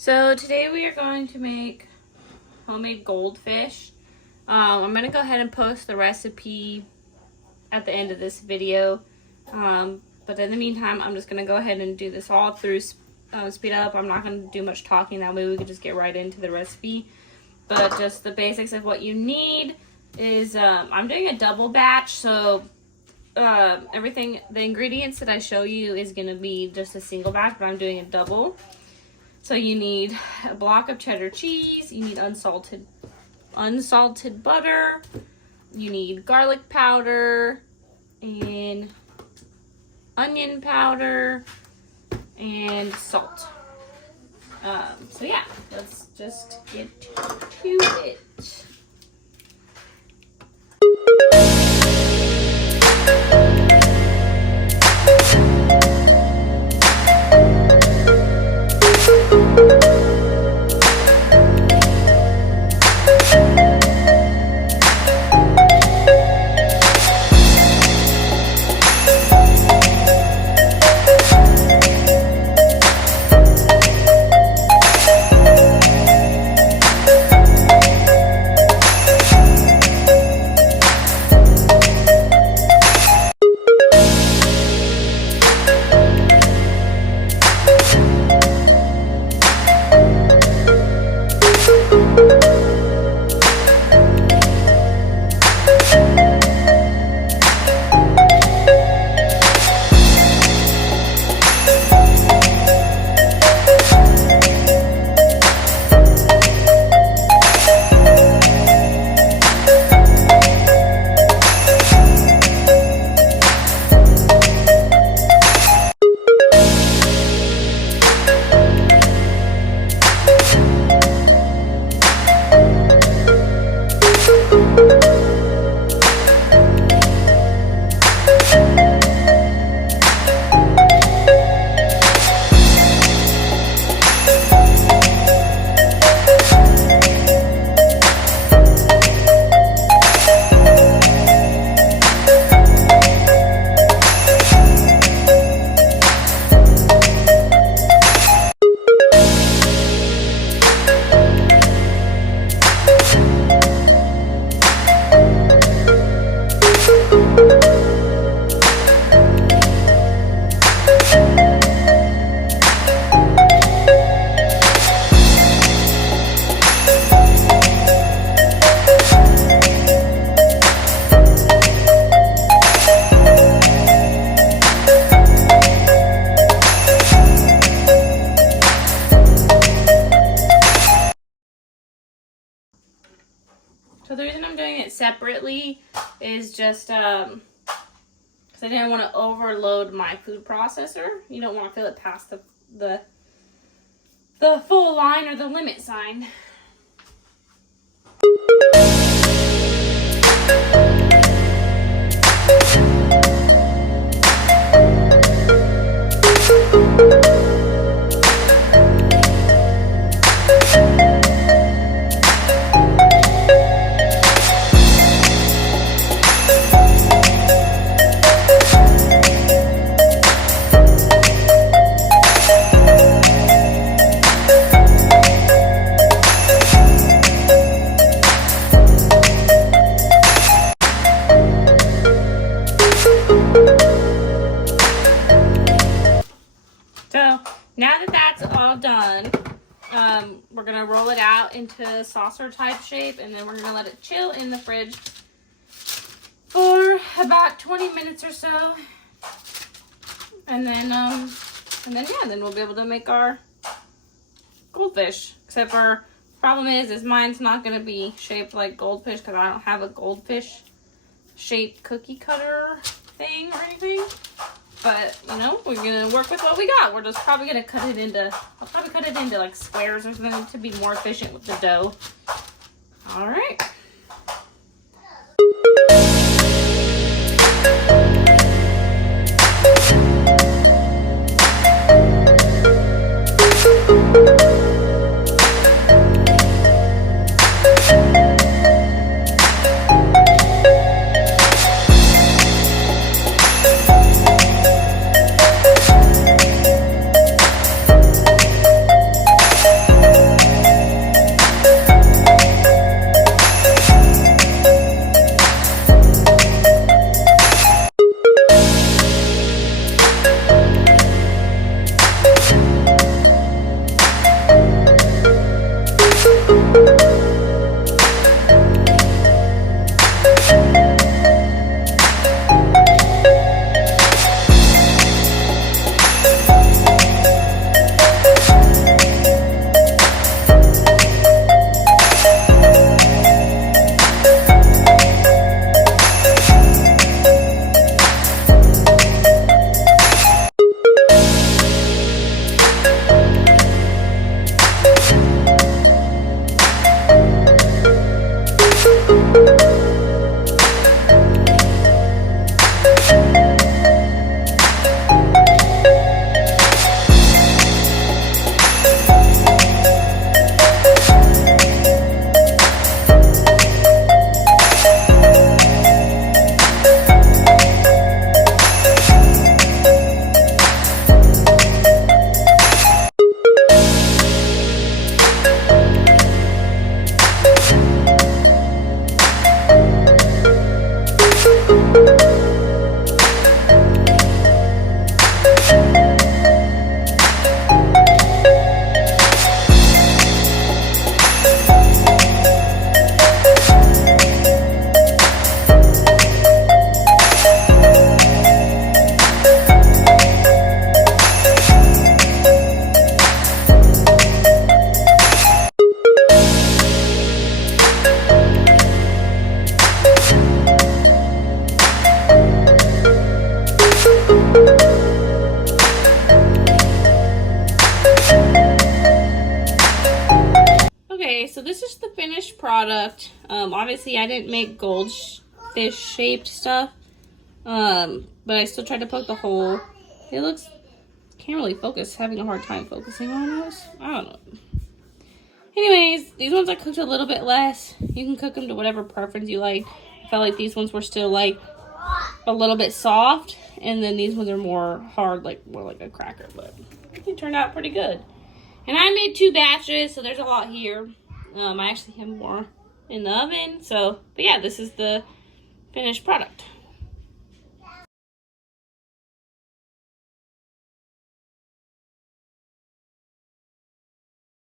So today we are going to make homemade goldfish. I'm going to go ahead and post the recipe at the end of this video. But in the meantime, I'm just going to go ahead and do this all through speed up. I'm not going to do much talking. That way we can just get right into the recipe. But just the basics of what you need is, I'm doing a double batch. So the ingredients that I show you is going to be just a single batch, but I'm doing a double. So you need a block of cheddar cheese, you need unsalted butter, you need garlic powder, and onion powder, and salt. So yeah, let's just get to it. So the reason I'm doing it separately is just because I didn't want to overload my food processor. You don't want to fill it past the full line or the limit sign. So now that that's all done, we're going to roll it out into saucer type shape, and then we're going to let it chill in the fridge for about 20 minutes or so. And then we'll be able to make our goldfish. Except for, problem is mine's not going to be shaped like goldfish because I don't have a goldfish shaped cookie cutter thing or anything. But, you know, we're going to work with what we got. We're just probably going to cut it into, I'll probably cut it into like squares or something to be more efficient with the dough. All right. Okay, so this is the finished product. Obviously I didn't make goldfish shaped stuff. But I still tried to poke the hole. It looks, can't really focus, having a hard time focusing on this. I don't know. Anyways, these ones I cooked a little bit less. You can cook them to whatever preference you like. I felt like these ones were still like a little bit soft, and then these ones are more hard, like more like a cracker, but they turned out pretty good. And I made 2 batches, so there's a lot here. I actually have more in the oven, so, but yeah, this is the finished product.